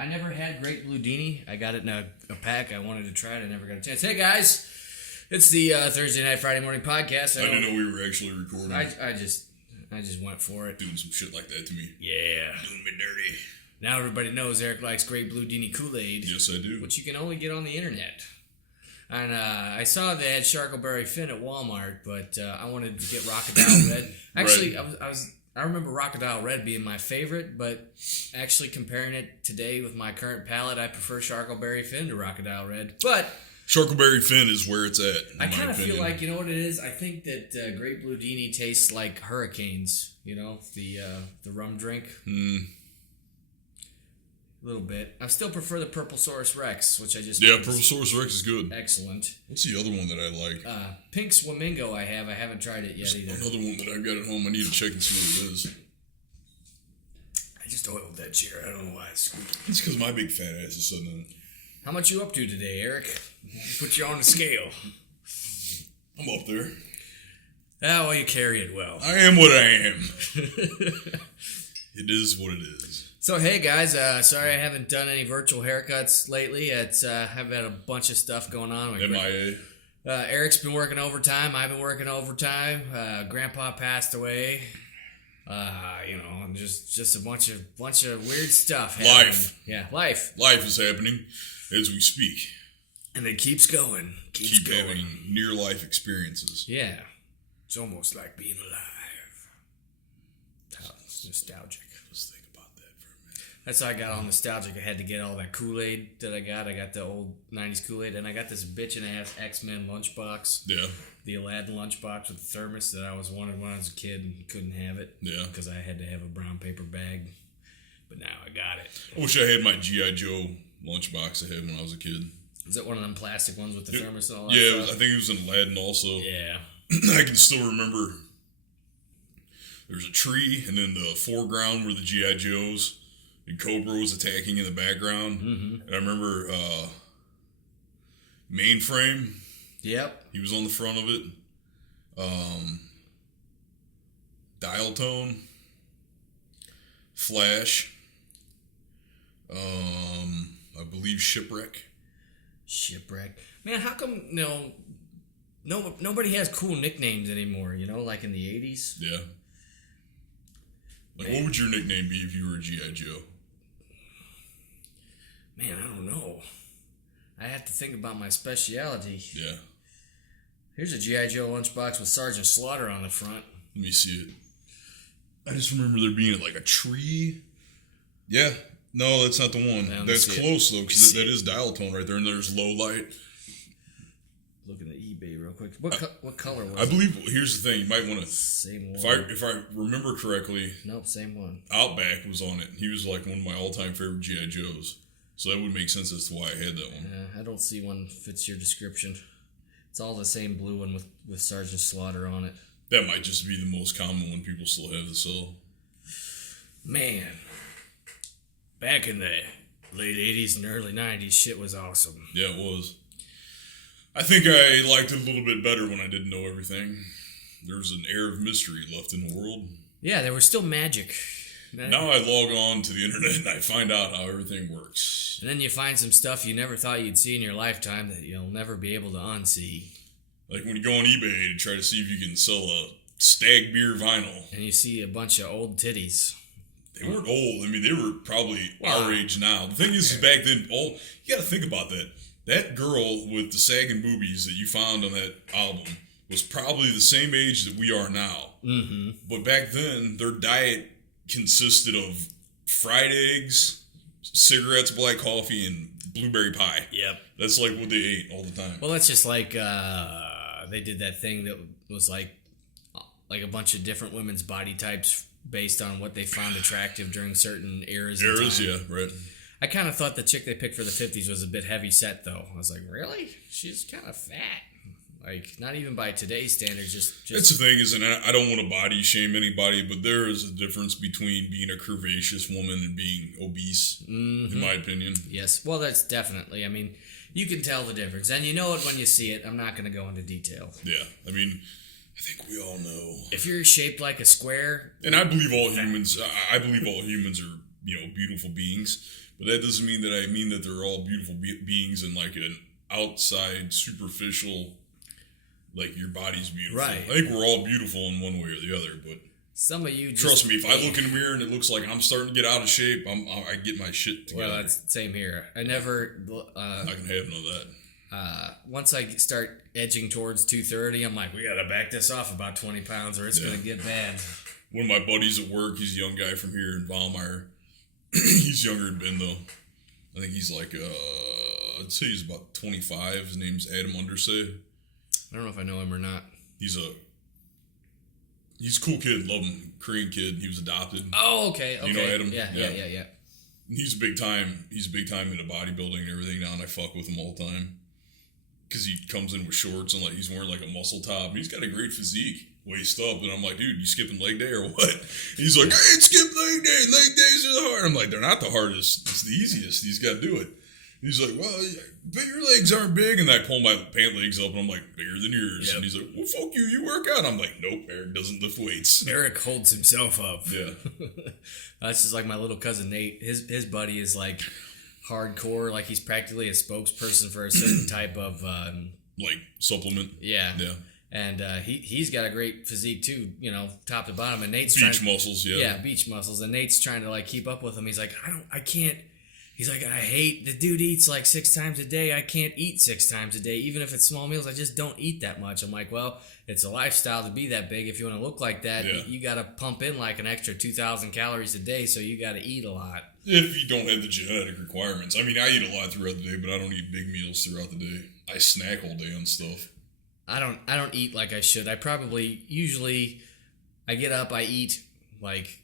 I never had Great Blue Dini. I got it in a pack. I wanted to try it. I never got a chance. Hey, guys. It's the Thursday Night, Friday Morning Podcast. I didn't know we were actually recording. I just went for it. Doing some shit like that to me. Yeah. Doing me dirty. Now everybody knows Eric likes Great Blue Dini Kool-Aid. Yes, I do. Which you can only get on the internet. And I saw they had Sharkleberry Finn at Walmart, but I wanted to get Rockadile Red. Actually, right. I remember Rockadile Red being my favorite, but actually comparing it today with my current palate, I prefer Sharkleberry Finn to Rockadile Red. But Sharkleberry Finn is where it's at. I kind of feel like, you know what it is? I think that Great Blue Dini tastes like Hurricanes, the rum drink. A little bit. I still prefer the Purple Saurus Rex, which I just... Yeah, Purple Saurus Rex is good. Excellent. What's the other one that I like? Pink Swamingo I haven't tried it yet either. Another one that I've got at home. I need to check and see what it is. I just oiled that chair. I don't know why it's squeaking. It's because my big fat ass is sitting in it. How much you up to today, Eric? Put you on the scale. I'm up there. Ah, well, you carry it well. I am what I am. It is what it is. So, hey, guys, sorry I haven't done any virtual haircuts lately. I've had a bunch of stuff going on. MIA. Eric's been working overtime. I've been working overtime. Grandpa passed away. And just a bunch of weird stuff happening. Life. Yeah, life. Life is happening as we speak. And it keeps going. Keep going. Having near-life experiences. Yeah. It's almost like being alive. It's nostalgic. Just think about that for a minute. That's how I got all nostalgic. I had to get all that Kool-Aid that I got. I got the old 90s Kool-Aid, and I got this bitchin' ass X-Men lunchbox. Yeah. The Aladdin lunchbox with the thermos that I was wanted when I was a kid and couldn't have it. Yeah. Because I had to have a brown paper bag. But now I got it. I wish I had my G.I. Joe lunchbox I had when I was a kid. Is that one of them plastic ones with the thermos and all that Yeah, stuff? I think it was in Aladdin also. Yeah. I can still remember there's a tree, and then the foreground were the G.I. Joes, and Cobra was attacking in the background. Mm-hmm. And I remember Mainframe. Yep. He was on the front of it. Dial Tone. Flash. I believe Shipwreck. Shipwreck. Man, how come, nobody has cool nicknames anymore, like in the 80s? Yeah. Like, what would your nickname be if you were a G.I. Joe? Man, I don't know. I have to think about my speciality. Yeah. Here's a G.I. Joe lunchbox with Sergeant Slaughter on the front. Let me see it. I just remember there being like a tree. Yeah. No, that's not the one. That's close, though, because that is dial tone right there, and there's low light. Looking at eBay real quick. What color was it? I believe, here's the thing, you might want to... Same one. If I remember correctly... Nope, same one. Outback was on it. He was like one of my all-time favorite G.I. Joes. So that would make sense as to why I had that one. Yeah, I don't see one fits your description. It's all the same blue one with Sergeant Slaughter on it. That might just be the most common one people still have to sell. Man. Back in the late 80s and early 90s, shit was awesome. Yeah, it was. I think I liked it a little bit better when I didn't know everything. There was an air of mystery left in the world. Yeah, there was still magic. Now I log on to the internet and I find out how everything works. And then you find some stuff you never thought you'd see in your lifetime that you'll never be able to unsee. Like when you go on eBay to try to see if you can sell a Stag Beer vinyl. And you see a bunch of old titties. They weren't old. I mean, they were probably our age now. The thing is back then, you got to think about that. That girl with the sagging boobies that you found on that album was probably the same age that we are now. Mm-hmm. But back then, their diet consisted of fried eggs, cigarettes, black coffee, and blueberry pie. Yep. That's like what they ate all the time. Well, that's just like they did that thing that was like a bunch of different women's body types based on what they found attractive during certain eras. Yeah, right. I kind of thought the chick they picked for the 50s was a bit heavy set, though. I was like, really? She's kind of fat. Like, not even by today's standards. Just that's the thing, isn't it? I don't want to body shame anybody, but there is a difference between being a curvaceous woman and being obese, in my opinion. Yes. Well, that's definitely. I mean, you can tell the difference, and you know it when you see it. I'm not going to go into detail. Yeah. I mean, I think we all know. If you're shaped like a square, and I believe all humans. I believe all humans are beautiful beings, but that doesn't mean that I mean that they're all beautiful beings in like an outside superficial. Like, your body's beautiful. Right. I think we're all beautiful in one way or the other, but some of you trust me, if I look in the mirror and it looks like I'm starting to get out of shape, I get my shit together. Well, that's the same here. I never... I can have none of that. Once I start edging towards 230, I'm like, we got to back this off about 20 pounds or it's going to get bad. One of my buddies at work, he's a young guy from here in Valmeyer. He's younger than Ben, though. I think he's like, I'd say he's about 25. His name's Adam Undersay. I don't know if I know him or not. He's a cool kid, love him, Korean kid. He was adopted. Oh, okay. You know Adam? Yeah. He's big time into bodybuilding and everything now, and I fuck with him all the time. Because he comes in with shorts and like he's wearing like a muscle top. He's got a great physique, waist up, and I'm like, dude, you skipping leg day or what? He's like, I ain't skip leg day. Leg days are the hard. I'm like, they're not the hardest. It's the easiest. He's got to do it. He's like, well, but your legs aren't big. And I pull my pant legs up, and I'm like, bigger than yours. Yep. And he's like, well, fuck you. You work out. I'm like, nope, Eric doesn't lift weights. Eric holds himself up. Yeah. That's just like my little cousin Nate. His buddy is like hardcore. Like he's practically a spokesperson for a certain type of... like supplement? Yeah. Yeah. And he's got a great physique too, top to bottom. And Nate's beach muscles, yeah. Yeah, beach muscles. And Nate's trying to like keep up with him. He's like, I can't. He's like, I hate, the dude eats like 6 times a day. I can't eat 6 times a day. Even if it's small meals, I just don't eat that much. I'm like, well, it's a lifestyle to be that big. If you want to look like that, you got to pump in like an extra 2,000 calories a day. So you got to eat a lot. If you don't have the genetic requirements. I mean, I eat a lot throughout the day, but I don't eat big meals throughout the day. I snack all day on stuff. I don't eat like I should. I get up, I eat like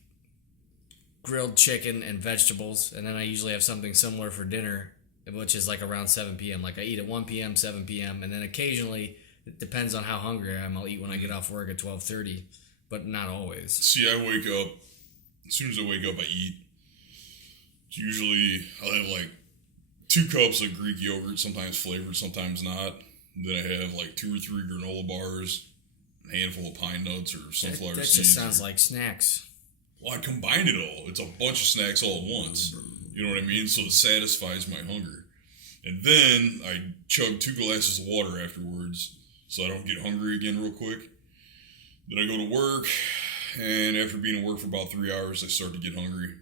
grilled chicken and vegetables, and then I usually have something similar for dinner, which is like around 7 p.m. Like I eat at 1 p.m., 7 p.m., and then occasionally, it depends on how hungry I am, I'll eat when I get off work at 12:30, but not always. See, I wake up, as soon as I wake up, I eat. Usually, I'll have like 2 cups of Greek yogurt, sometimes flavored, sometimes not. Then I have like 2 or 3 granola bars, a handful of pine nuts or sunflower seeds. That just sounds like snacks. Well, I combine it all. It's a bunch of snacks all at once. You know what I mean? So it satisfies my hunger. And then I chug 2 glasses of water afterwards so I don't get hungry again real quick. Then I go to work, and after being at work for about 3 hours, I start to get hungry.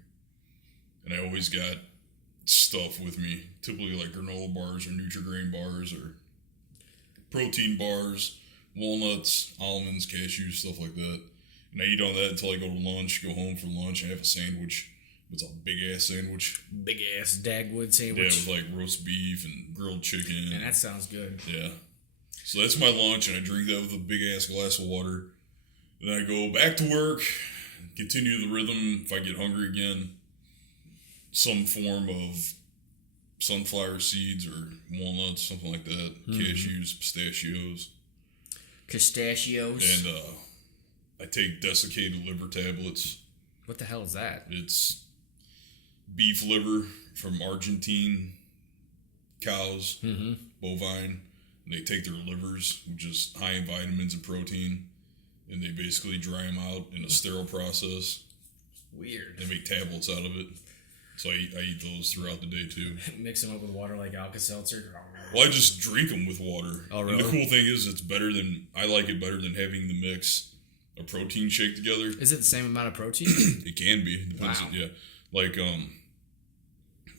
And I always got stuff with me, typically like granola bars or Nutri-Grain bars or protein bars, walnuts, almonds, cashews, stuff like that. And I eat all that until I go to lunch, go home for lunch, and have a sandwich. It's a big-ass sandwich. Big-ass Dagwood sandwich. Yeah, with like roast beef and grilled chicken. Man, that sounds good. Yeah. So that's my lunch, and I drink that with a big-ass glass of water. Then I go back to work, continue the rhythm. If I get hungry again, some form of sunflower seeds or walnuts, something like that. Mm-hmm. Cashews, pistachios. And I take desiccated liver tablets. What the hell is that? It's beef liver from Argentine cows, bovine. And they take their livers, which is high in vitamins and protein, and they basically dry them out in a sterile process. Weird. They make tablets out of it. So I eat those throughout the day, too. Mix them up with water like Alka-Seltzer? Well, I just drink them with water. Oh, really? And the cool thing is I like it better than having the mix a protein shake together. Is it the same amount of protein? It can be. Depends. Wow. Yeah. Like,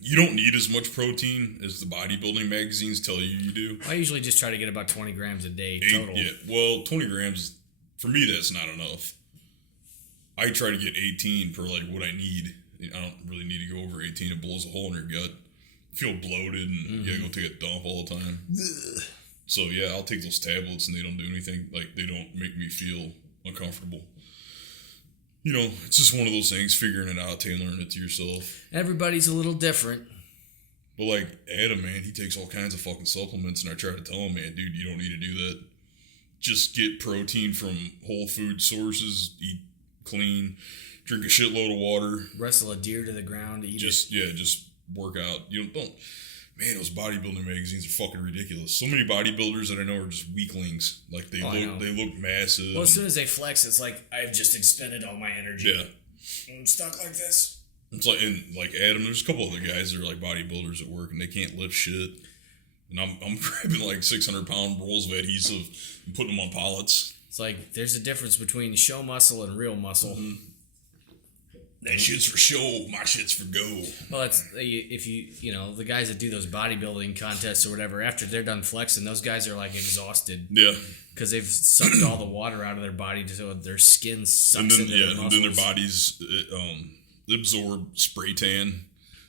you don't need as much protein as the bodybuilding magazines tell you do. I usually just try to get about 20 grams a day total. Yeah. Well, 20 grams, for me, that's not enough. I try to get 18 per, like, what I need. I don't really need to go over 18. It blows a hole in your gut. I feel bloated and you gotta go take a dump all the time. So, yeah, I'll take those tablets and they don't do anything. Like, they don't make me feel uncomfortable. it's just one of those things, figuring it out, tailoring it to yourself. Everybody's a little different. But like Adam, man, he takes all kinds of fucking supplements, and I try to tell him, man, dude, you don't need to do that. Just get protein from whole food sources, eat clean, drink a shitload of water. Wrestle a deer to the ground, eat just work out. Don't. Man, those bodybuilding magazines are fucking ridiculous. So many bodybuilders that I know are just weaklings. Like they look massive. Well, as soon as they flex, it's like I've just expended all my energy. Yeah, I'm stuck like this. It's like Adam. There's a couple other guys that are like bodybuilders at work, and they can't lift shit. And I'm grabbing like 600-pound rolls of adhesive and putting them on pallets. It's like there's a difference between show muscle and real muscle. Mm-hmm. That shit's for show, my shit's for go. Well, that's if the guys that do those bodybuilding contests or whatever, after they're done flexing, those guys are like exhausted. Yeah. Because they've sucked all the water out of their body, so their skin sucks into their muscles. And then their bodies absorb spray tan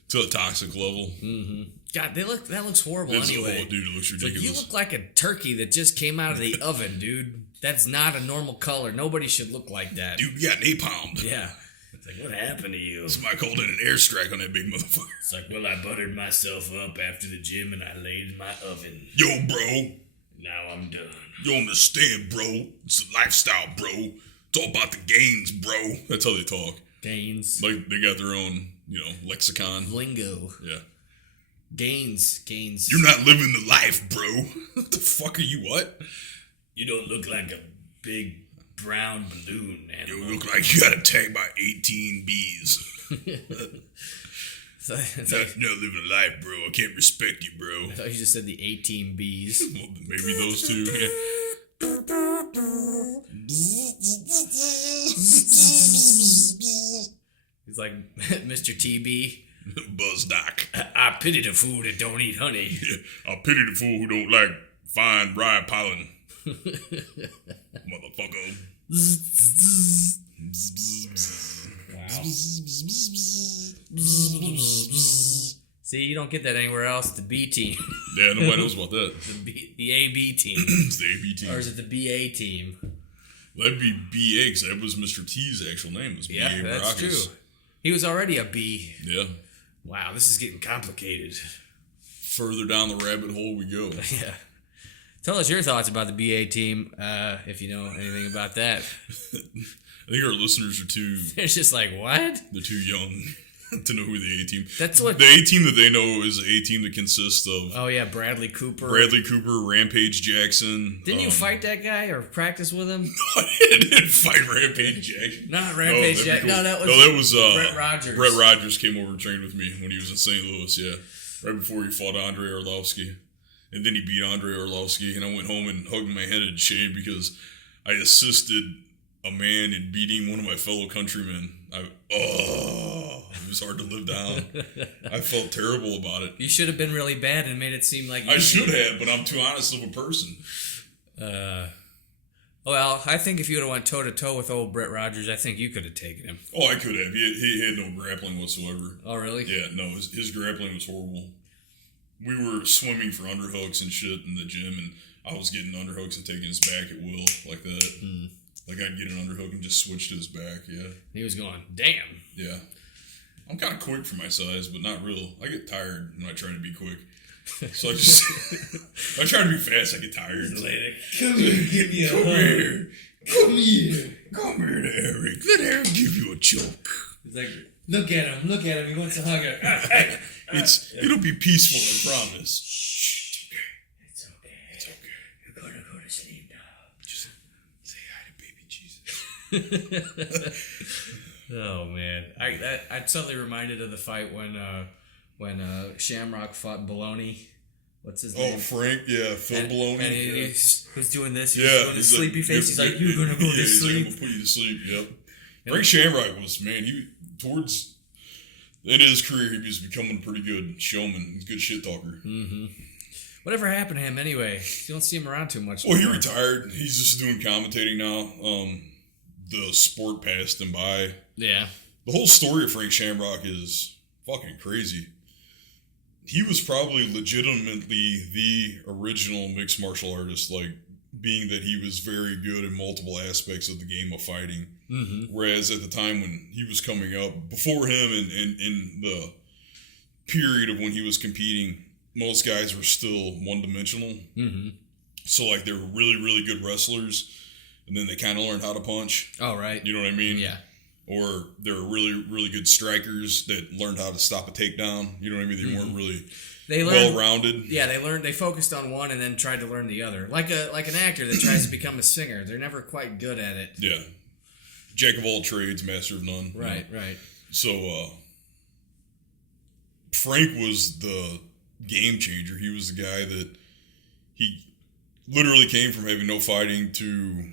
to a toxic level. Mm-hmm. God, that looks horrible anyway. Oh, dude, it looks ridiculous. You look like a turkey that just came out of the oven, dude. That's not a normal color. Nobody should look like that. Dude, you got napalmed. Yeah. It's like, what happened to you? Somebody called in an airstrike on that big motherfucker. It's like, well, I buttered myself up after the gym and I laid in my oven. Yo, bro. Now I'm done. You don't understand, bro. It's a lifestyle, bro. It's all about the gains, bro. That's how they talk. Gains. Like, they got their own, lexicon. Lingo. Yeah. Gains. You're not living the life, bro. What the fuck are you, what? You don't look like a big brown balloon animal. You look like you got attacked by 18 bees. It's not living a life, bro. I can't respect you, bro. I thought you just said the 18 bees. Well, maybe those two. Yeah. He's like Mr. TB. Buzz Doc. I pity the fool that don't eat honey. Yeah, I pity the fool who don't like fine rye pollen. Motherfucker. Wow. See, you don't get that anywhere else. The B team. Yeah, nobody knows about that. The AB team. It's the AB team. Or is it the BA team? Well, that'd be BA, because that was Mr. T's actual name. Was yeah, BA that's Baracus. true. He was already a B. Yeah. Wow, this is getting complicated. Further down the rabbit hole we go. Yeah. Tell us your thoughts about the BA team, if you know anything about that. I think our listeners are too... They're just like, what? They're too young to know who the A team... That's what... The A team that they know is the A team that consists of... Oh, yeah, Bradley Cooper, Rampage Jackson. Didn't you fight that guy or practice with him? No, I didn't fight Rampage Jackson. Not Rampage Jackson. Cool. No, that was Brett Rogers. Brett Rogers came over and trained with me when he was in St. Louis, yeah. Right before he fought Andre Arlovsky. And then he beat Andre Arlovsky, and I went home and hugged my head in shame because I assisted a man in beating one of my fellow countrymen. It was hard to live down. I felt terrible about it. You should have been really bad and made it seem like I should have, but I'm too honest of a person. Well, I think if you would have went toe-to-toe with old Brett Rogers, I think you could have taken him. Oh, I could have. He had no grappling whatsoever. Oh, really? Yeah, no, his grappling was horrible. We were swimming for underhooks and shit in the gym, and I was getting underhooks and taking his back at will, like that. Mm. Like, I'd get an underhook and just switch to his back, yeah. He was going, damn. Yeah. I'm kind of quick for my size, but not real. I get tired when I try to be quick. So I try to be fast, I get tired. Later. Come here, give me a hug. Come here, Eric. Let Eric give you a choke. He's like, look at him. He wants to hug her. It'll be peaceful, I promise. Shh. It's okay. You're gonna go to sleep now. Just say hi to baby Jesus. Oh man, I suddenly reminded of the fight when Shamrock fought Baloney. What's his name? Oh, Frank, yeah, Phil Baloney. And he was doing this. He was doing his sleepy face. He's like, "You're gonna go to sleep." I'm gonna put you to sleep. Yep. Frank Shamrock was, man. Towards the end of his career, he was becoming a pretty good showman. He's a good shit talker. Mm-hmm. Whatever happened to him anyway? You don't see him around too much. Well, he retired. He's just doing commentating now. The sport passed him by. Yeah. The whole story of Frank Shamrock is fucking crazy. He was probably legitimately the original mixed martial artist, like being that he was very good in multiple aspects of the game of fighting. Mm-hmm. Whereas at the time when he was coming up, before him and in the period of when he was competing, most guys were still one-dimensional. Mm-hmm. So, like, they were really, really good wrestlers, and then they kind of learned how to punch. Oh, right. You know what I mean? Yeah. Or they were really, really good strikers that learned how to stop a takedown. You know what I mean? They weren't really well-rounded. Yeah, they focused on one and then tried to learn the other. Like an actor that tries to become a singer. They're never quite good at it. Yeah. Jack of all trades, master of none. Right, right. So, Frank was the game changer. He was the guy that he literally came from having no fighting to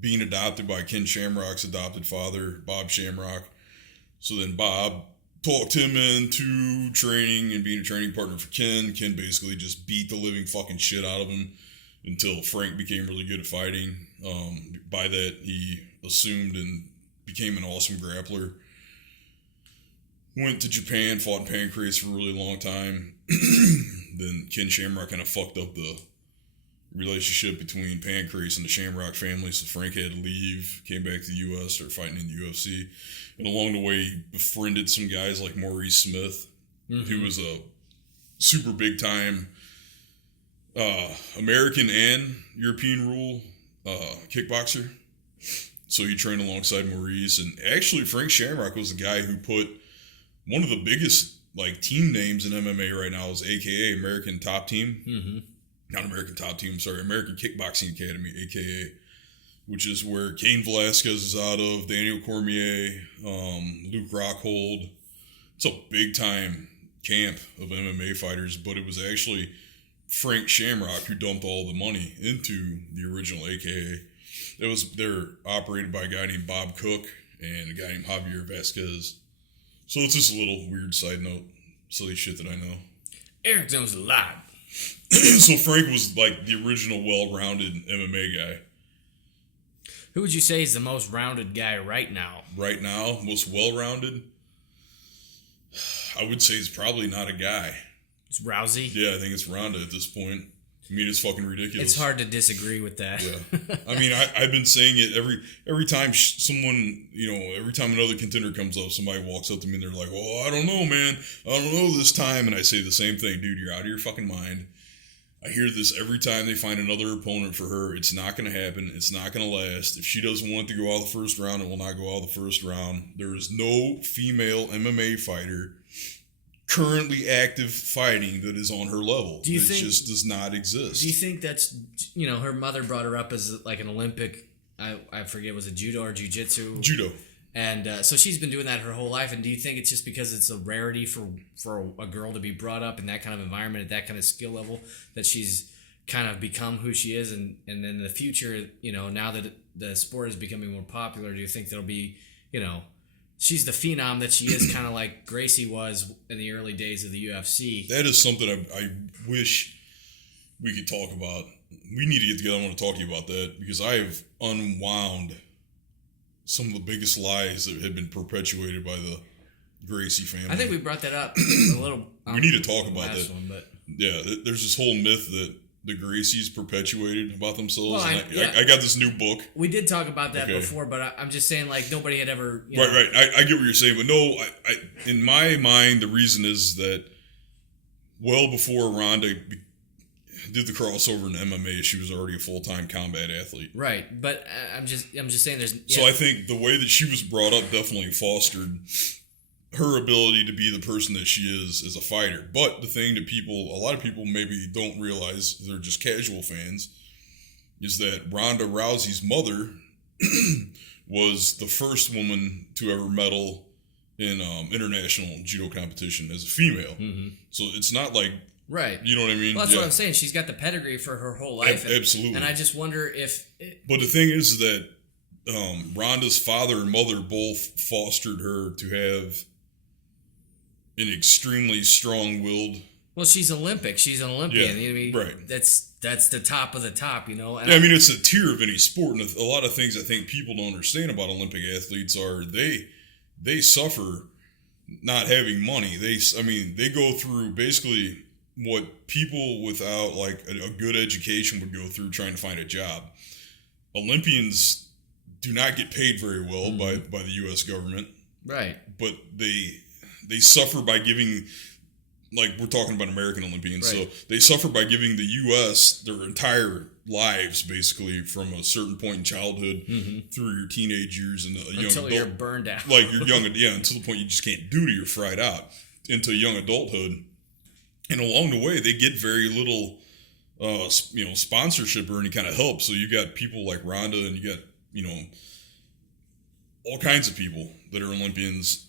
being adopted by Ken Shamrock's adopted father, Bob Shamrock. So then Bob talked him into training and being a training partner for Ken. Ken basically just beat the living fucking shit out of him until Frank became really good at fighting. By that, he assumed and became an awesome grappler. Went to Japan, fought in Pancrase for a really long time. Then Ken Shamrock kind of fucked up the relationship between Pancrase and the Shamrock family, so Frank had to leave, came back to the U.S., started fighting in the UFC. And along the way, he befriended some guys like Maurice Smith, who was a super big-time American and European rule kickboxer. So he trained alongside Maurice. And actually, Frank Shamrock was the guy who put one of the biggest team names in MMA right now is AKA American Top Team. Mm-hmm. Not American Top Team, sorry, American Kickboxing Academy, AKA, which is where Cain Velasquez is out of, Daniel Cormier, Luke Rockhold. It's a big-time camp of MMA fighters, but it was actually Frank Shamrock who dumped all the money into the original AKA. They're operated by a guy named Bob Cook and a guy named Javier Vasquez. So it's just a little weird side note, silly shit that I know. Eric knows a lot. So Frank was like the original well-rounded MMA guy. Who would you say is the most rounded guy right now? Right now, most well-rounded? I would say it's probably not a guy. It's Rousey? Yeah, I think it's Ronda at this point. I mean, it's fucking ridiculous. It's hard to disagree with that. Yeah. I mean, I've been saying it every time someone, every time another contender comes up, somebody walks up to me and they're like, well, I don't know, man. I don't know this time. And I say the same thing, dude, you're out of your fucking mind. I hear this every time they find another opponent for her. It's not going to happen. It's not going to last. If she doesn't want it to go out the first round, it will not go out the first round. There is no female MMA fighter currently active fighting that is on her level. It just does not exist. Do you think that's, her mother brought her up as like an Olympic, I forget, was it judo or jiu-jitsu? Judo. And so she's been doing that her whole life. And do you think it's just because it's a rarity for a girl to be brought up in that kind of environment at that kind of skill level that she's kind of become who she is? And then in the future, now that the sport is becoming more popular, do you think there'll be, she's the phenom that she is, kind of like Gracie was in the early days of the UFC? That is something I wish we could talk about. We need to get together. I want to talk to you about that because I have unwound some of the biggest lies that had been perpetuated by the Gracie family. I think we brought that up a little. We need to talk about that. But yeah, there's this whole myth that the Gracies perpetuated about themselves. Well, I got this new book. We did talk about that before, but I'm just saying, nobody had ever... Right. I get what you're saying, but no, in my mind, the reason is that well before Ronda did the crossover in MMA, she was already a full-time combat athlete. Right, but I'm just saying there's... Yeah. So I think the way that she was brought up definitely fostered her ability to be the person that she is as a fighter. But the thing that a lot of people maybe don't realize, they're just casual fans, is that Ronda Rousey's mother was the first woman to ever medal in international judo competition as a female. Mm-hmm. So it's not like... Right. You know what I mean? Well, that's what I'm saying. She's got the pedigree for her whole life. Absolutely. And I just wonder if... But the thing is that Ronda's father and mother both fostered her to have an extremely strong-willed... Well, she's Olympic. She's an Olympian. Yeah, I mean, right. That's the top of the top, And I mean, it's a tier of any sport. And a lot of things I think people don't understand about Olympic athletes are they suffer not having money. They go through basically... what people without like a good education would go through trying to find a job. Olympians do not get paid very well by the U.S. government, right? But they suffer by giving, like we're talking about American Olympians, right. So they suffer by giving the U.S. their entire lives, basically from a certain point in childhood through your teenage years and a young until adult, you're burned out, like you're young, until the point you just can't do it, you're fried out into young adulthood. And along the way, they get very little, sponsorship or any kind of help. So you got people like Rhonda, and you got, all kinds of people that are Olympians.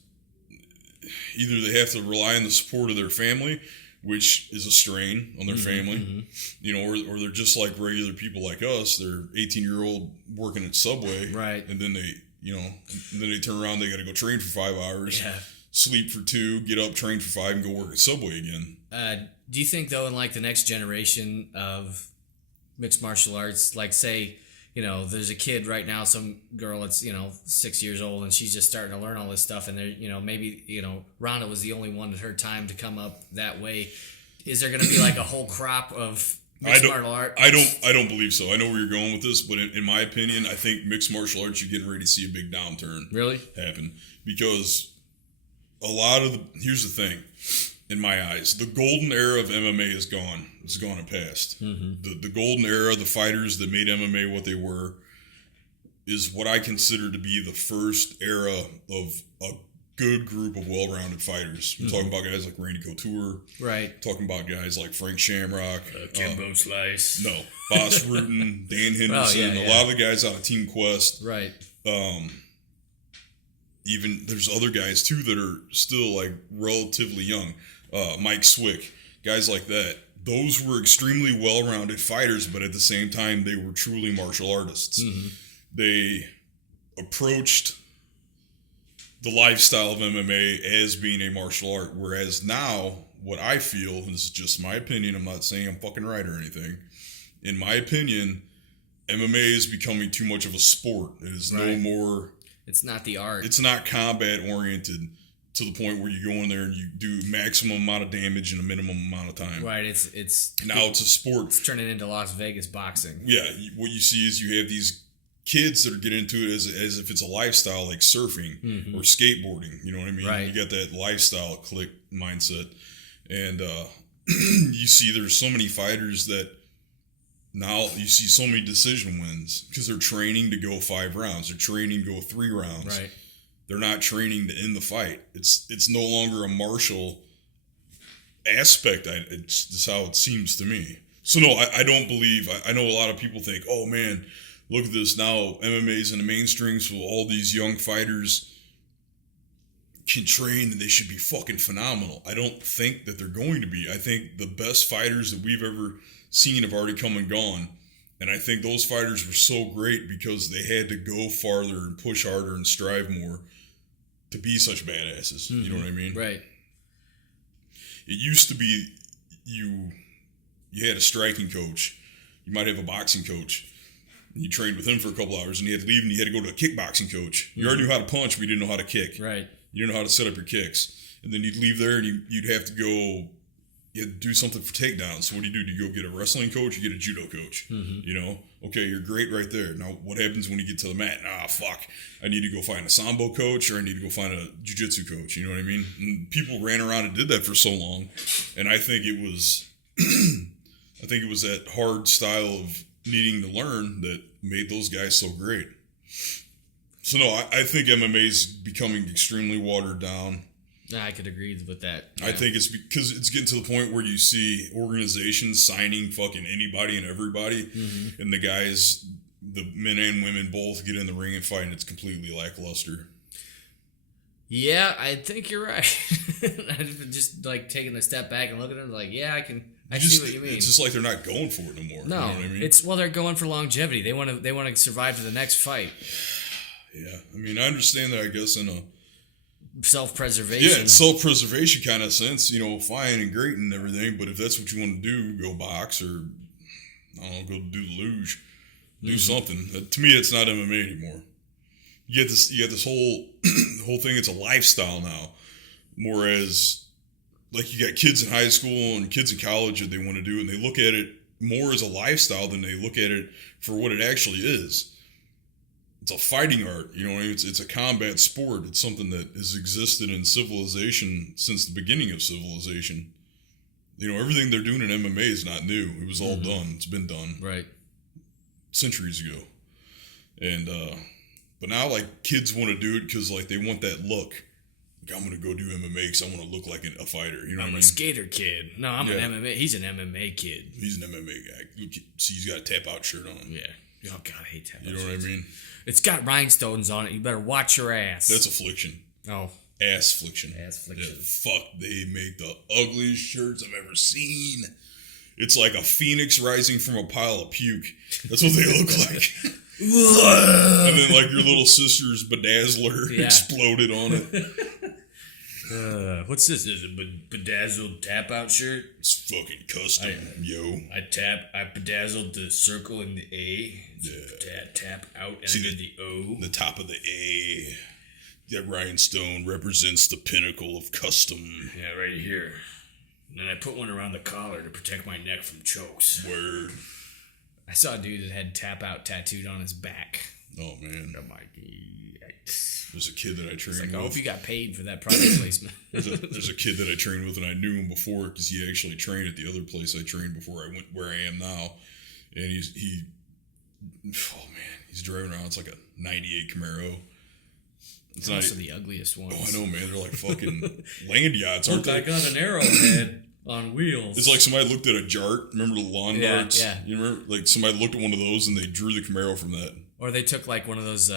Either they have to rely on the support of their family, which is a strain on their family, or they're just like regular people like us. They're 18-year-old working at Subway, right? And then they turn around. They got to go train for 5 hours. Yeah. Sleep for 2, get up, train for 5, and go work at Subway again. Do you think, though, in like the next generation of mixed martial arts, like say, there's a kid right now, some girl that's, 6 years old, and she's just starting to learn all this stuff, and they're, maybe, Rhonda was the only one at her time to come up that way. Is there going to be like a whole crop of mixed martial arts? I don't believe so. I know where you're going with this, but in my opinion, I think mixed martial arts, you're getting ready to see a big downturn. Really? Happen. Because here's the thing, in my eyes, the golden era of MMA is gone. It's gone and past. The golden era, the fighters that made MMA what they were, is what I consider to be the first era of a good group of well-rounded fighters. We're talking about guys like Randy Couture. Right. Talking about guys like Frank Shamrock. Kimbo Slice. No. Boss Rutten, Dan Henderson. A lot of the guys out of Team Quest. Right. Even there's other guys too that are still like relatively young. Mike Swick, guys like that. Those were extremely well-rounded fighters, but at the same time, they were truly martial artists. They approached the lifestyle of MMA as being a martial art, whereas now, what I feel, and this is just my opinion, I'm not saying I'm fucking right or anything, in my opinion, MMA is becoming too much of a sport. It is no more... It's not the art. It's not combat oriented to the point where you go in there and you do maximum amount of damage in a minimum amount of time. Right. It's a sport. It's turning into Las Vegas boxing. Yeah. What you see is you have these kids that are getting into it as if it's a lifestyle, like surfing or skateboarding. You know what I mean? Right. You got that lifestyle click mindset, and you see there's so many fighters that. Now you see so many decision wins because they're training to go 5 rounds. They're training to go 3 rounds. Right. They're not training to end the fight. It's no longer a martial aspect. It's just how it seems to me. So no, I don't believe. I know a lot of people think, oh man, look at this now. MMA's in the mainstream, so all these young fighters can train and they should be fucking phenomenal. I don't think that they're going to be. I think the best fighters that we've ever seen have already come and gone, and I think those fighters were so great because they had to go farther and push harder and strive more to be such badasses. You know what I mean? Right. It used to be you had a striking coach, you might have a boxing coach, and you trained with him for a couple hours, and you had to leave and you had to go to a kickboxing coach. You already knew how to punch, but you didn't know how to kick. Right. You didn't know how to set up your kicks, and then you'd leave there and you'd have to go. You had to do something for takedowns. So what do? Do you go get a wrestling coach? You get a judo coach. Okay, you're great right there. Now, what happens when you get to the mat? Fuck. I need to go find a sambo coach, or I need to go find a jiu-jitsu coach. You know what I mean? And people ran around and did that for so long, and I think it was, that hard style of needing to learn that made those guys so great. So no, I think MMA is becoming extremely watered down. I could agree with that. Yeah. I think it's because it's getting to the point where you see organizations signing fucking anybody and everybody, and the guys, the men and women both get in the ring and fight, and it's completely lackluster. Yeah, I think you're right. Just like taking a step back and looking at it, like, yeah, I see what you mean. It's just like they're not going for it no more. No, you know what I mean? They're going for longevity. They want to survive to the next fight. Yeah, I mean, I understand that. I guess in a self-preservation. Yeah, self-preservation kind of sense, fine and great and everything, but if that's what you want to do, go box or, I don't know, go do the luge, do something. To me, it's not MMA anymore. You get this whole thing, it's a lifestyle now, whereas like you got kids in high school and kids in college that they want to do, and they look at it more as a lifestyle than they look at it for what it actually is. It's a fighting art, you know. It's a combat sport. It's something that has existed in civilization since the beginning of civilization. You know, everything they're doing in MMA is not new. It was all done. It's been done right centuries ago. And but now like kids want to do it because like they want that look. Like, I'm gonna go do MMA because I want to look like a fighter. You know, I'm a skater kid. No, I'm an MMA. He's an MMA kid. He's an MMA guy. See, he's got a tap out shirt on. Yeah. Oh God, I hate tap out. You know what I mean? It's got rhinestones on it. You better watch your ass. That's affliction. Oh. Ass fliction. Ass fliction. Yeah, fuck, they make the ugliest shirts I've ever seen. It's like a phoenix rising from a pile of puke. That's what they look like. And then like your little sister's bedazzler exploded on it. What's this? Is it a bedazzled tap out shirt? It's fucking custom, yo. I bedazzled the circle in the A. Tap out and see the O. The top of the A. That rhinestone represents the pinnacle of custom. Yeah, right here. And then I put one around the collar to protect my neck from chokes. Word. I saw a dude that had tap out tattooed on his back. Oh, man. I'm like, yikes. There's a kid that I trained with. I hope you got paid for that product placement. There's a kid that I trained with, and I knew him before because he actually trained at the other place I trained before I went where I am now. And he's driving around. It's like a 98 Camaro. It's also the ugliest ones. Oh, I know, man. They're like fucking land yachts, aren't they? I got an arrowhead on wheels. It's like somebody looked at a Jart. Remember the lawn darts? Yeah. You remember? Like somebody looked at one of those and they drew the Camaro from that. Or they took like one of those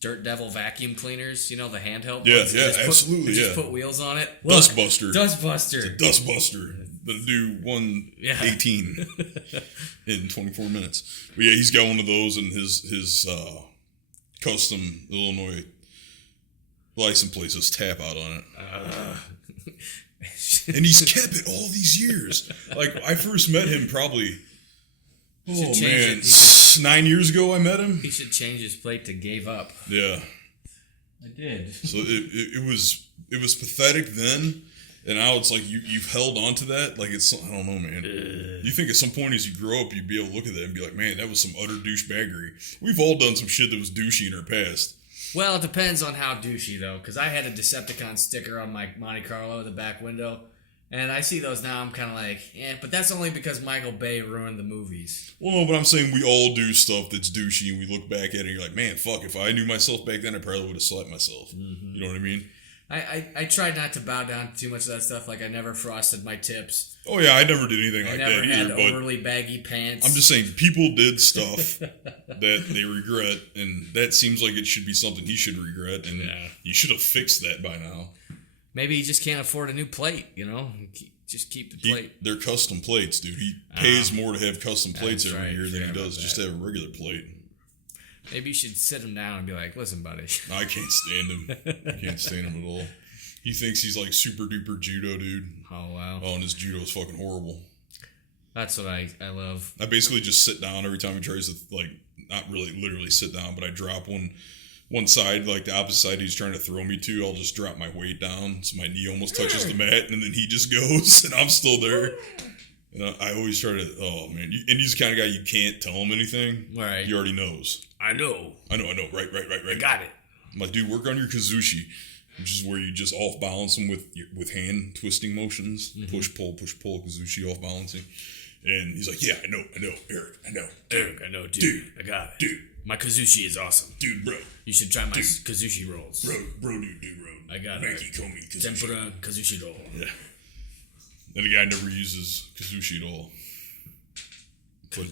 Dirt Devil vacuum cleaners. You know, the handheld ones? Absolutely. Just put wheels on it. Dustbuster. Dustbuster. It's a Dustbuster. That'll do 118 in 24 minutes. But yeah, he's got one of those in his custom Illinois license plate says tap out on it. And he's kept it all these years. Like, I first met him probably, 9 years ago I met him. He should change his plate to gave up. Yeah. I did. So it was pathetic then, and now it's like you've held on to that. Like, it's, I don't know, man. You think at some point as you grow up, you'd be able to look at that and be like, man, that was some utter douchebaggery. We've all done some shit that was douchey in our past. Well, it depends on how douchey, though, because I had a Decepticon sticker on my Monte Carlo in the back window, and I see those now, I'm kind of like, but that's only because Michael Bay ruined the movies. Well, no, but I'm saying we all do stuff that's douchey, and we look back at it, and you're like, man, fuck, if I knew myself back then, I probably would have slapped myself. Mm-hmm. You know what I mean? I tried not to bow down to too much of that stuff. Like, I never frosted my tips. Oh, yeah, I never did anything like that either. I never had overly baggy pants. I'm just saying, people did stuff that they regret, and that seems like it should be something he should regret, and you should have fixed that by now. Maybe he just can't afford a new plate, you know? Just keep the plate. They're custom plates, dude. He pays more to have custom plates every year than he does just to have a regular plate. Maybe you should sit him down and be like, listen, buddy. I can't stand him. I can't stand him at all. He thinks he's like super duper judo dude. Oh, wow. Oh, and his judo is fucking horrible. That's what I love. I basically just sit down every time he tries to, like, not really literally sit down, but I drop one side, like the opposite side he's trying to throw me to. I'll just drop my weight down so my knee almost touches the mat, and then he just goes, and I'm still there. And I always try to, oh, man. And he's the kind of guy you can't tell him anything. Right. He already knows. I know. Right. I got it. I'm like, dude, work on your kazushi, which is where you just off balance them with hand twisting motions. Mm-hmm. Push, pull, kazushi off balancing. And he's like, yeah, I know, Eric, I know. Eric, I know, dude. I got it. Dude. My kazushi is awesome. Dude, bro. You should try my kazushi rolls. Bro, dude. I got Maggie Comey kazushi. Tempura kazushi roll. Yeah. And the guy never uses kazushi at all. But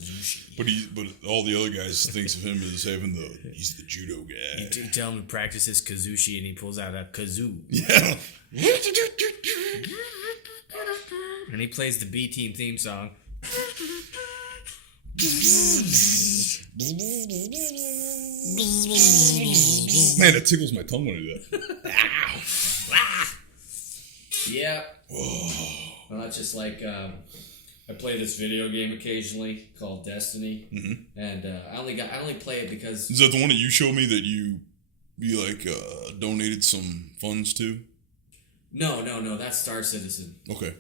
all the other guys thinks of him as having he's the judo guy. You tell him to practice his kazushi and he pulls out a kazoo. Yeah. And he plays the B-Team theme song. Man, it tickles my tongue when I do that. Yeah. Well, that's just like I play this video game occasionally called Destiny, and I only play it because. Is that the one that you showed me that you like donated some funds to? No. That's Star Citizen. Okay.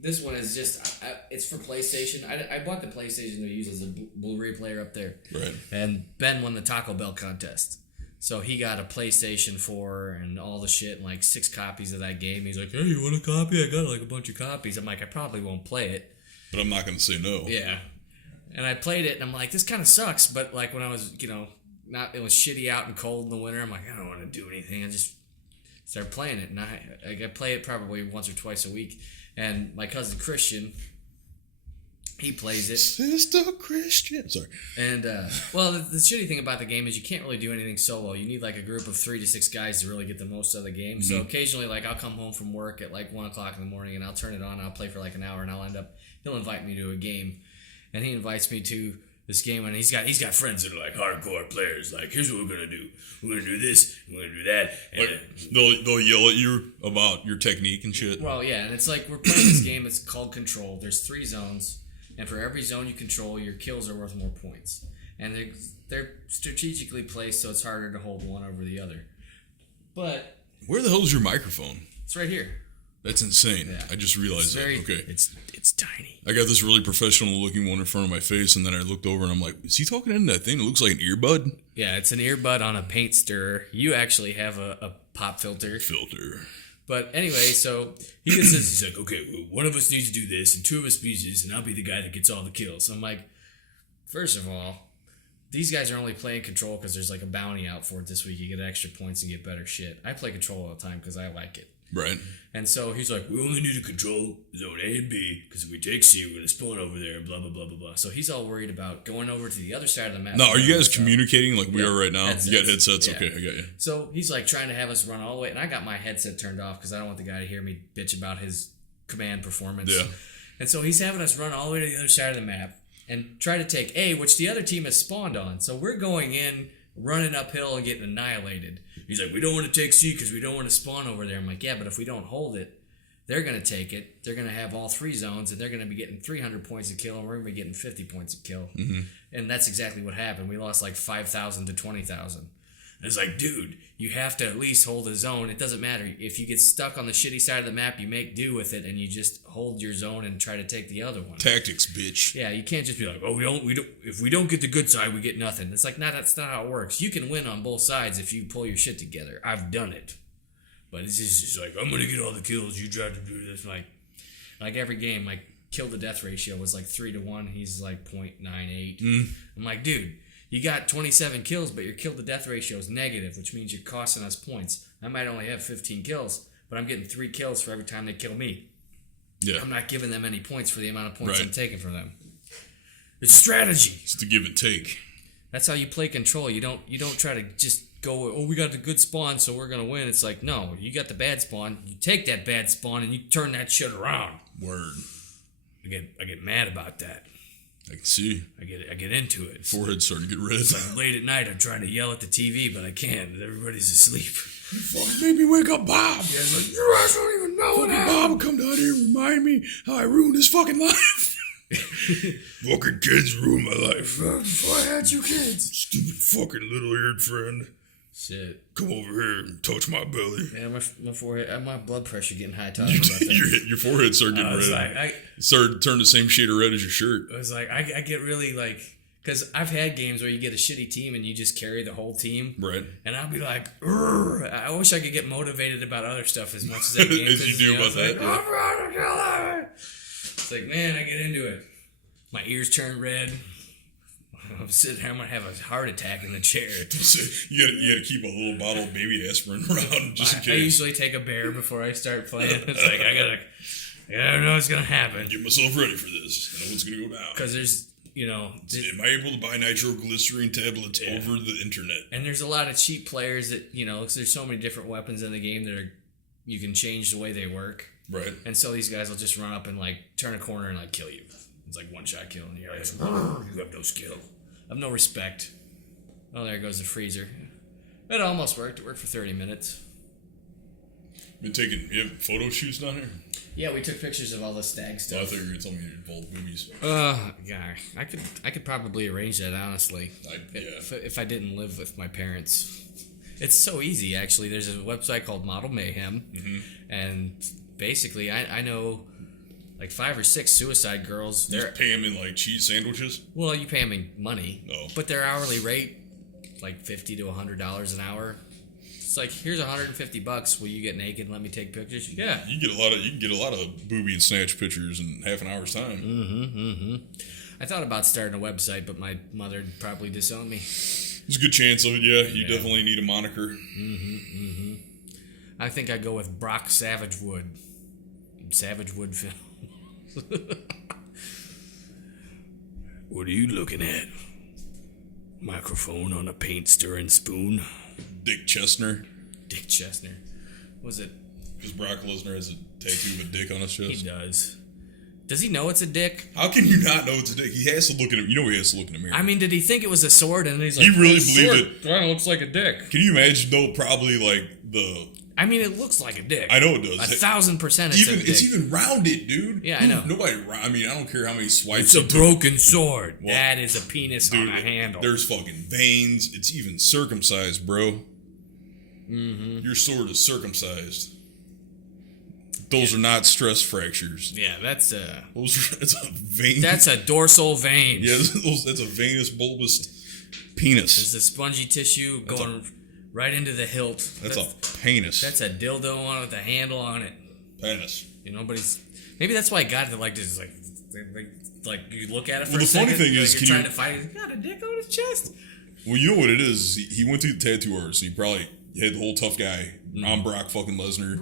This one is just, it's for PlayStation. I bought the PlayStation to use as a Blu-ray player up there. Right. And Ben won the Taco Bell contest. So he got a PlayStation 4 and all the shit and like 6 copies of that game. He's like, hey, you want a copy? I got like a bunch of copies. I'm like, I probably won't play it. But I'm not going to say no. Yeah. And I played it and I'm like, this kind of sucks. But like when I was, it was shitty out and cold in the winter. I'm like, I don't want to do anything. I just started playing it. And I play it probably once or twice a week. And my cousin Christian, he plays it. Sister Christian. Sorry. And, the shitty thing about the game is you can't really do anything solo. You need like a group of 3 to 6 guys to really get the most out of the game. Mm-hmm. So occasionally, like, I'll come home from work at like 1 o'clock in the morning and I'll turn it on and I'll play for like an hour and he'll invite me to a game. And he invites me to this game and he's got friends that are like hardcore players. Like, here's what we're going to do. We're going to do this. We're going to do that. And like, they'll yell at you about your technique and shit. Well, yeah. And it's like we're playing this game. It's called Control. There's 3 zones. And for every zone you control, your kills are worth more points. And they're strategically placed so it's harder to hold one over the other. But where the hell is your microphone? It's right here. That's insane. Yeah. I just realized that. Okay. It's tiny. I got this really professional looking one in front of my face, and then I looked over and I'm like, is he talking into that thing? It looks like an earbud. Yeah, it's an earbud on a paint stirrer. You actually have a pop filter. But anyway, so he just says, he's like, okay, well, one of us needs to do this, and 2 of us do this, and I'll be the guy that gets all the kills. So I'm like, first of all, these guys are only playing Control because there's like a bounty out for it this week. You get extra points and get better shit. I play Control all the time because I like it. Right. And so he's like, we only need to control zone A and B because if we take C, we're going to spawn over there and blah, blah, blah, blah, blah. So he's all worried about going over to the other side of the map. Now, are you guys communicating like we are right now? Headsets. You got headsets? Yeah. Okay, I got you. So he's like trying to have us run all the way. And I got my headset turned off because I don't want the guy to hear me bitch about his command performance. Yeah. And so he's having us run all the way to the other side of the map and try to take A, which the other team has spawned on. So we're going in, running uphill and getting annihilated. He's like, we don't want to take C because we don't want to spawn over there. I'm like, yeah, but if we don't hold it, they're going to take it. They're going to have all 3 zones, and they're going to be getting 300 points a kill, and we're going to be getting 50 points a kill. Mm-hmm. And that's exactly what happened. We lost like 5,000 to 20,000. It's like, dude, you have to at least hold a zone. It doesn't matter. If you get stuck on the shitty side of the map, you make do with it, and you just hold your zone and try to take the other one. Tactics, bitch. Yeah, you can't just be like, oh, we don't. If we don't get the good side, we get nothing. It's like, nah, that's not how it works. You can win on both sides if you pull your shit together. I've done it. But it's just like, I'm going to get all the kills. You try to do this. Like every game, like, kill to death ratio was like 3-1. He's like 0.98. I'm like, dude, you got 27 kills, but your kill to death ratio is negative, which means you're costing us points. I might only have 15 kills, but I'm getting 3 kills for every time they kill me. Yeah. I'm not giving them any points for the amount of points I'm taking from them. It's strategy. It's the give and take. That's how you play Control. You don't try to just go, oh, we got the good spawn, so we're going to win. It's like, no, you got the bad spawn. You take that bad spawn and you turn that shit around. Word. I get mad about that. I can see. I get into it. Forehead's starting to get red. It's like late at night, I'm trying to yell at the TV, but I can't. Everybody's asleep. You fucking made me wake up Bob. Yeah, like, you guys don't even know what happened. Bob will come down here and remind me how I ruined his fucking life. Fucking kids ruined my life. Before I had you kids. Stupid fucking little-eared friend. Shit. Come over here and touch my belly. Yeah, my forehead, my blood pressure getting high talking about that. Your forehead started getting red. Like, started turning the same shade of red as your shirt. I was like, I get really like, because I've had games where you get a shitty team and you just carry the whole team. Right. And I'll be like, I wish I could get motivated about other stuff as much as that game. As you do about that. Like, I'm trying to kill him. It's like, man, I get into it. My ears turn red. I'm sitting here, I'm going to have a heart attack in the chair. You got to keep a little bottle of baby aspirin around just in case. I usually take a bear before I start playing. It's like, I gotta know what's going to happen. Get myself ready for this. I know what's going to go down. Because there's, am I able to buy nitroglycerin tablets over the internet? And there's a lot of cheap players that, there's so many different weapons in the game that you can change the way they work. Right. And so these guys will just run up and, turn a corner and, kill you. It's like one-shot kill. And you're like, you have no skill. I have no respect. Oh, there goes the freezer. It almost worked. It worked for 30 minutes. You have photo shoots down here? Yeah, we took pictures of all the stag stuff. I thought you were going to tell me you involved movies. Yeah, I could probably arrange that, honestly. Yeah. If I didn't live with my parents. It's so easy, actually. There's a website called Model Mayhem, and basically, I know like 5 or 6 suicide girls. You just pay them in like cheese sandwiches? Well, you pay them in money, Oh. but their hourly rate, like $50 to $100 an hour. It's like, here's $150. Will you get naked and let me take pictures? Yeah. You can get a lot of booby and snatch pictures in half an hour's time. I thought about starting a website, but my mother would probably disown me. There's a good chance of it, yeah. You definitely need a moniker. I think I'd go with Brock Savagewood. Savagewood Film. What are you looking at? Microphone on a paint stirring spoon. Dick Chestner. Dick Chestner. Was it? Because Brock Lesnar has a tattoo of a dick on his chest. He does. Does he know it's a dick? How can you not know it's a dick? He has to look at him. You know he has to look in the mirror. I mean, did he think it was a sword and he's like, he really believed it? Kind of looks like a dick. Can you imagine though? Probably like the. I mean, it looks like a dick. I know it does. 1,000% it's a dick. It's even rounded, dude. Yeah, I know. Nobody. I mean, I don't care how many swipes. It's a broken sword. Well, that is a penis on a handle. There's fucking veins. It's even circumcised, bro. Your sword is circumcised. Those are not stress fractures. Yeah, that's a... It's a vein. That's a dorsal vein. Yeah, that's a venous bulbous penis. It's a spongy tissue going right into the hilt. That's a penis. That's a dildo on with a handle on it. Penis. You know, but maybe that's why God like just like you look at it for the a second. funny thing is, you're trying to fight it. He's got a dick on his chest. Well, you know what it is. He went to the tattoo artist. He probably had the whole tough guy. I'm Brock fucking Lesnar.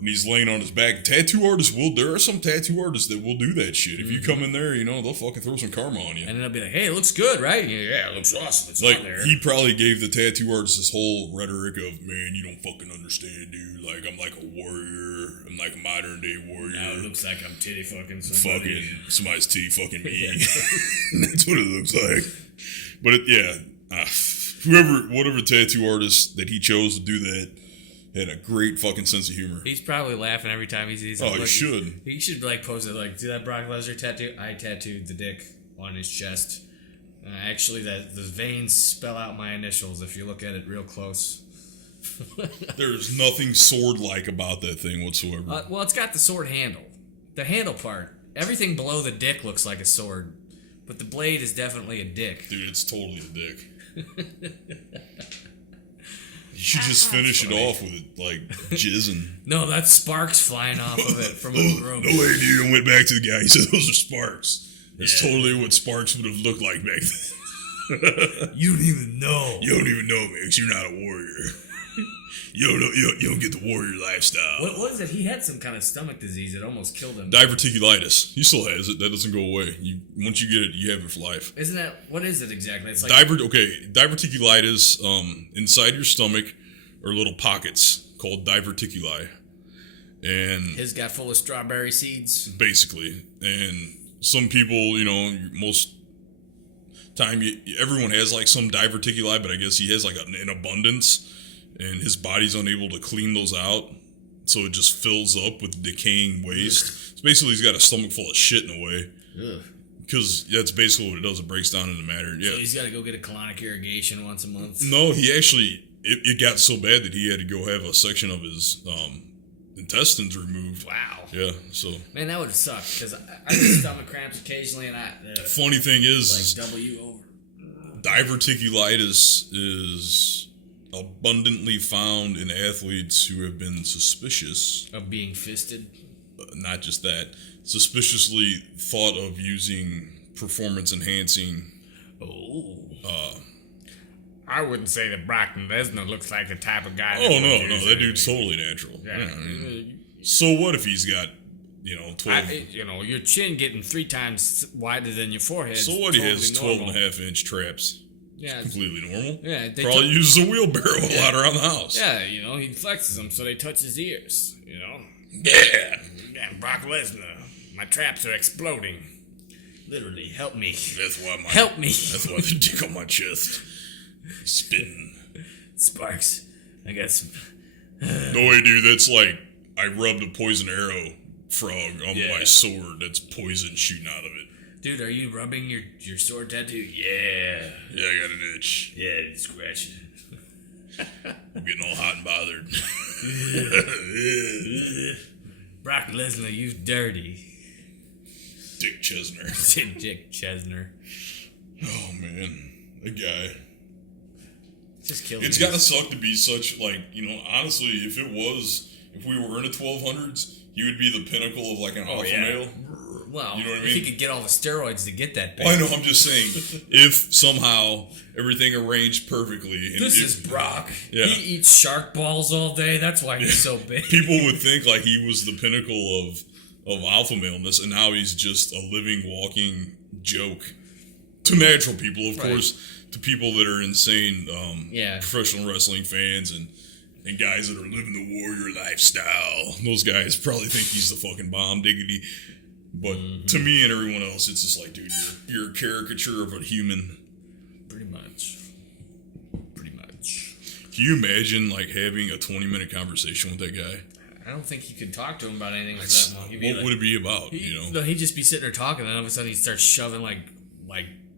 And he's laying on his back. Tattoo artists there are some tattoo artists that will do that shit. If you come in there, they'll fucking throw some karma on you. And then they'll be like, hey, it looks good, right? Yeah, it looks awesome. It's like, on there. He probably gave the tattoo artist this whole rhetoric of, man, you don't fucking understand, dude. Like, I'm like a warrior. I'm like a modern day warrior. Now it looks like I'm titty fucking somebody. Somebody's titty fucking me. That's what it looks like. But whatever tattoo artist that he chose to do that, had a great fucking sense of humor. He's probably laughing every time he sees it. Oh, he should. He should pose it like, see that Brock Lesnar tattoo? I tattooed the dick on his chest. Actually, the veins spell out my initials if you look at it real close. There's nothing sword-like about that thing whatsoever. Well, it's got the sword handle. The handle part. Everything below the dick looks like a sword. But the blade is definitely a dick. Dude, it's totally a dick. You should just finish it off with it, like, jizzing. No, that's sparks flying off of it from the room. No way, dude. I went back to the guy. He said, those are sparks. That's totally what sparks would have looked like back then. You don't even know. You don't even know, man, because you're not a warrior. You don't get the warrior lifestyle. What was it? He had some kind of stomach disease that almost killed him. Diverticulitis. He still has it. That doesn't go away. Once you get it, you have it for life. Isn't that... What is it exactly? It's like... Diverticulitis, inside your stomach are little pockets called diverticuli. And his got full of strawberry seeds. Basically. And some people, most time, everyone has like some diverticuli, but I guess he has like an abundance. And his body's unable to clean those out, so it just fills up with decaying waste. So basically, he's got a stomach full of shit in a way. Because that's basically what it does. It breaks down into matter. Yeah. So he's got to go get a colonic irrigation once a month? No, he actually... It got so bad that he had to go have a section of his intestines removed. Wow. Yeah, so... Man, that would have sucked, because I get stomach cramps occasionally, and funny thing is... Like W over. Diverticulitis is... abundantly found in athletes who have been suspicious of being fisted. Not just that, suspiciously thought of using performance enhancing. I wouldn't say that Brock Lesnar looks like the type of guy. Oh no, that dude's totally natural. Yeah. So what if he's got 12? Your chin getting 3 times wider than your forehead. So what? He has 12.5-inch traps. Yeah, it's completely normal. Yeah, probably uses a wheelbarrow a lot around the house. Yeah, he flexes them so they touch his ears. Yeah, Brock Lesnar, my traps are exploding. Literally, help me. Help me. That's why the dick on my chest spitting. Sparks. I got some. No way, dude. That's like I rubbed a poison arrow frog on my sword. That's poison shooting out of it. Dude, are you rubbing your sword tattoo? Yeah. Yeah, I got an itch. Yeah, scratch it. I'm getting all hot and bothered. Brock Lesnar, you dirty. Dick Chesner. Dick Chesner. Oh, man. The guy. Just killing It's got to suck to be such, like, you know, honestly, if we were in the 1200s, he would be the pinnacle of, like, an alpha male. Well, you know what I mean? If he could get all the steroids to get that big. Well, I know, I'm just saying, if somehow everything arranged perfectly. And this is Brock. Yeah. He eats shark balls all day. That's why he's so big. People would think, like, he was the pinnacle of alpha maleness, and now he's just a living, walking joke. To natural people, of course. To people that are insane professional wrestling fans and guys that are living the warrior lifestyle. Those guys probably think he's the fucking bomb diggity. But to me and everyone else, it's just like, dude, you're a caricature of a human. Pretty much. Can you imagine, like, having a 20-minute conversation with that guy? I don't think you could talk to him about anything like that long. What would it be about, you know? No, he'd just be sitting there talking, and all of a sudden he'd start shoving, like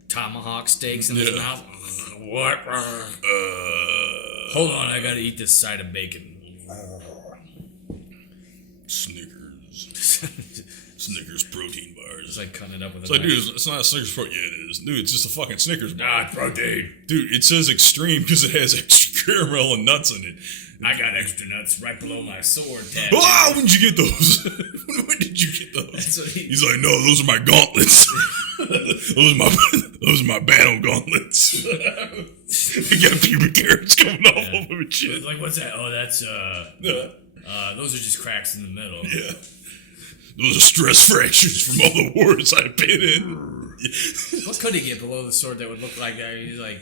tomahawk steaks in his mouth. What? Hold on, I gotta eat this side of bacon. Snickers protein bars. It's like cutting it up with a knife. Dude, it's not a Snickers protein. Yeah, it is. Dude, it's just a fucking Snickers bar. Nah, it's protein. Dude, it says extreme because it has extra caramel and nuts in it. I got extra nuts right below my sword tab. Oh, when did you get those? When did you get those? He's like, no, those are my gauntlets. those are my battle gauntlets. I got pubic hairs coming off of them and shit. Like, what's that? Oh, that's those are just cracks in the middle. Yeah. Those are stress fractures from all the wars I've been in. What could he get below the sword that would look like that? He's like,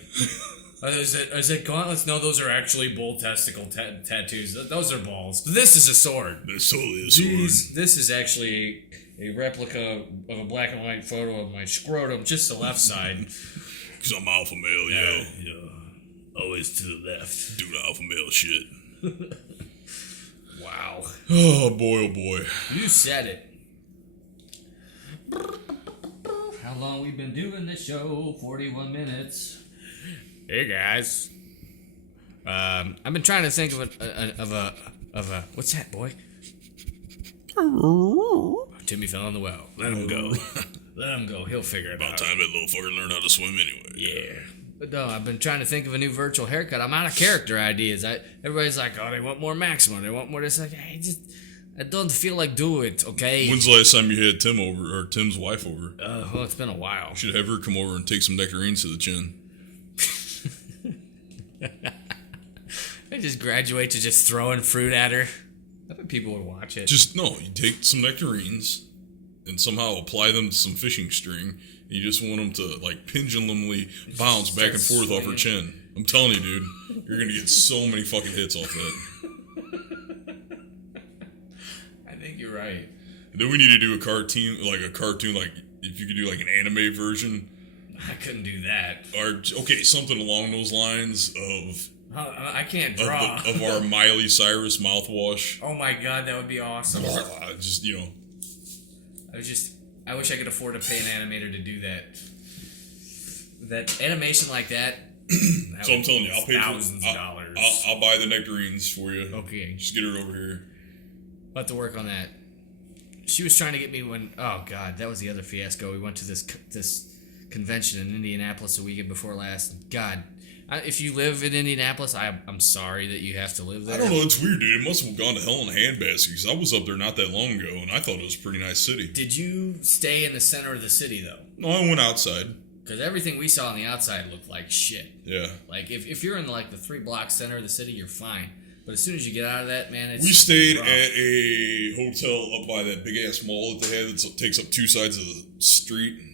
is it gauntlets? No, those are actually bull testicle tattoos. Those are balls. This is a sword. That's totally a sword. This is actually a replica of a black and white photo of my scrotum, just the left side. Because I'm alpha male, yo. Yeah. Always to the left. Doing alpha male shit. Wow. Oh, boy, oh, boy. You said it. How long we been doing this show? 41 minutes. Hey, guys. I've been trying to think of a what's that, boy? Timmy fell in the well. Let him go. Let him go. He'll figure it out. About time that little fucker learned how to swim anyway. Yeah. But no, I've been trying to think of a new virtual haircut. I'm out of character ideas. Everybody's like, oh, they want more Maxima. They want more this. Like, I don't feel like do it, okay? When's the last time you had Tim over, or Tim's wife over? Well, it's been a while. You should have her come over and take some nectarines to the chin. I just graduate to just throwing fruit at her. I bet people would watch it. You take some nectarines and somehow apply them to some fishing string. You just want them to, like, pendulumly bounce back and forth off her chin. I'm telling you, dude, you're going to get so many fucking hits off that. I think you're right. And then we need to do a cartoon, like if you could do, like, an anime version. I couldn't do that. Or, okay, something along those lines of... I can't draw. Of our Miley Cyrus mouthwash. Oh, my God, that would be awesome. Just, you know... I wish I could afford to pay an animator to do that. That animation like that. So I'm telling you, I'll pay thousands of dollars. I'll buy the nectarines for you. Okay. Just get her over here. I'll have to work on that. She was trying to get me when. Oh God, that was the other fiasco. We went to this convention in Indianapolis the weekend before last. God. If you live in Indianapolis, I'm sorry that you have to live there. I don't know. It's weird, dude. It must have gone to hell in a handbasket because I was up there not that long ago, and I thought it was a pretty nice city. Did you stay in the center of the city, though? No, I went outside. Because everything we saw on the outside looked like shit. Yeah. Like, if you're in, like, the 3-block center of the city, you're fine. But as soon as you get out of that, man, it's... We stayed at a hotel up by that big-ass mall that they had that takes up 2 sides of the street.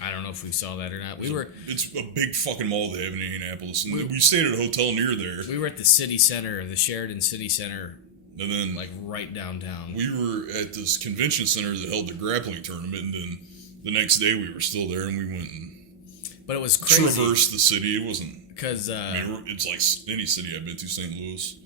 I don't know if we saw that or not. It's a big fucking mall they have in Indianapolis. And we stayed at a hotel near there. We were at the city center, the Sheridan City Center. And then... like, right downtown. We were at this convention center that held the grappling tournament. And then the next day we were still there and we went and... But it was crazy. Traversed the city. It wasn't... Because... it's like any city I've been to, St. Louis.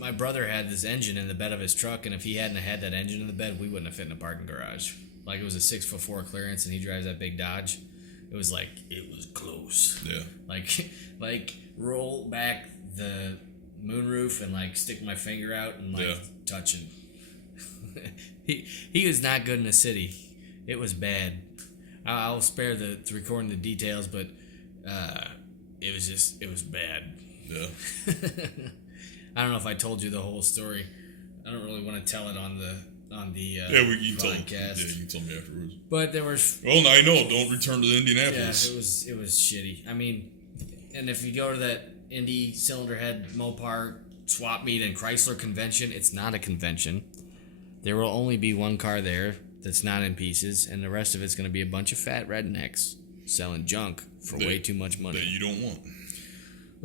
My brother had this engine in the bed of his truck. And if he hadn't had that engine in the bed, we wouldn't have fit in a parking garage. Like, it was a 6'4" clearance, and he drives that big Dodge. It was close. Yeah. Like roll back the moonroof and like stick my finger out and like touch it. He was not good in the city. It was bad. I'll spare the recording the details, but it was bad. Yeah. I don't know if I told you the whole story. I don't really want to tell it on the you podcast. You can tell me afterwards. But there was. Well, I know. Don't return to Indianapolis. Yeah, it was shitty. I mean, and if you go to that Indy Cylinder Head Mopar swap meet and Chrysler convention, it's not a convention. There will only be one car there that's not in pieces, and the rest of it's going to be a bunch of fat rednecks selling junk for way too much money. That you don't want.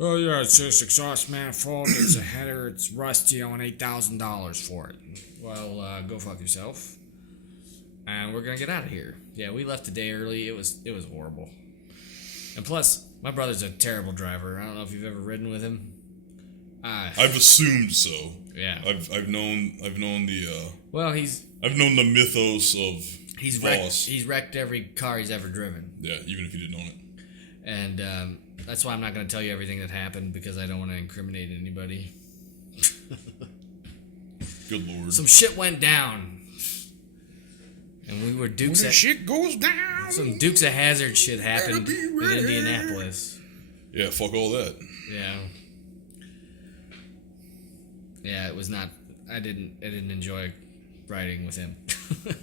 Oh, yeah, it's just exhaust manifold, it's a header, it's rusty, I want $8,000 for it. Well, go fuck yourself. And we're going to get out of here. Yeah, we left a day early. It was horrible. And plus, my brother's a terrible driver. I don't know if you've ever ridden with him. I've assumed so. Yeah. I've known the Well, I've known the mythos of Voss. He's wrecked every car he's ever driven. Yeah, even if you didn't own it. And that's why I'm not going to tell you everything that happened, because I don't want to incriminate anybody. Good Lord. Some shit went down. And we were Dukes when shit goes down. Some Dukes of Hazzard shit happened in Indianapolis. Yeah, fuck all that. Yeah. Yeah, it was not. I didn't enjoy riding with him. But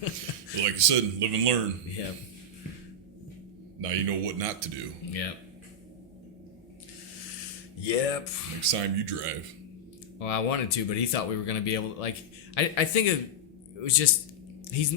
like I said, live and learn. Yep. Now you know what not to do. Yep. Next time you drive. Well, I wanted to, but he thought we were going to be able to, like, I think it was just, he's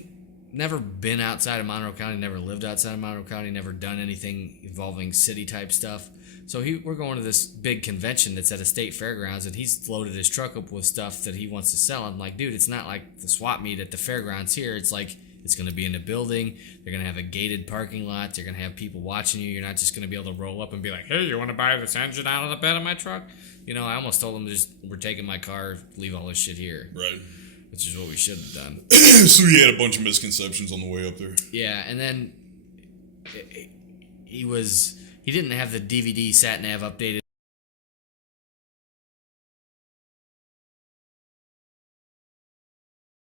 never been outside of Monroe County, never lived outside of Monroe County, never done anything involving city-type stuff. So we're going to this big convention that's at a state fairgrounds, and he's loaded his truck up with stuff that he wants to sell. I'm like, dude, it's not like the swap meet at the fairgrounds here. It's like, it's going to be in a building. They're going to have a gated parking lot. They're going to have people watching you. You're not just going to be able to roll up and be like, hey, you want to buy this engine out of the bed of my truck? You know, I almost told them we're taking my car, leave all this shit here. Right. Which is what we should have done. So he had a bunch of misconceptions on the way up there. Yeah, and then he didn't have the DVD sat nav updated.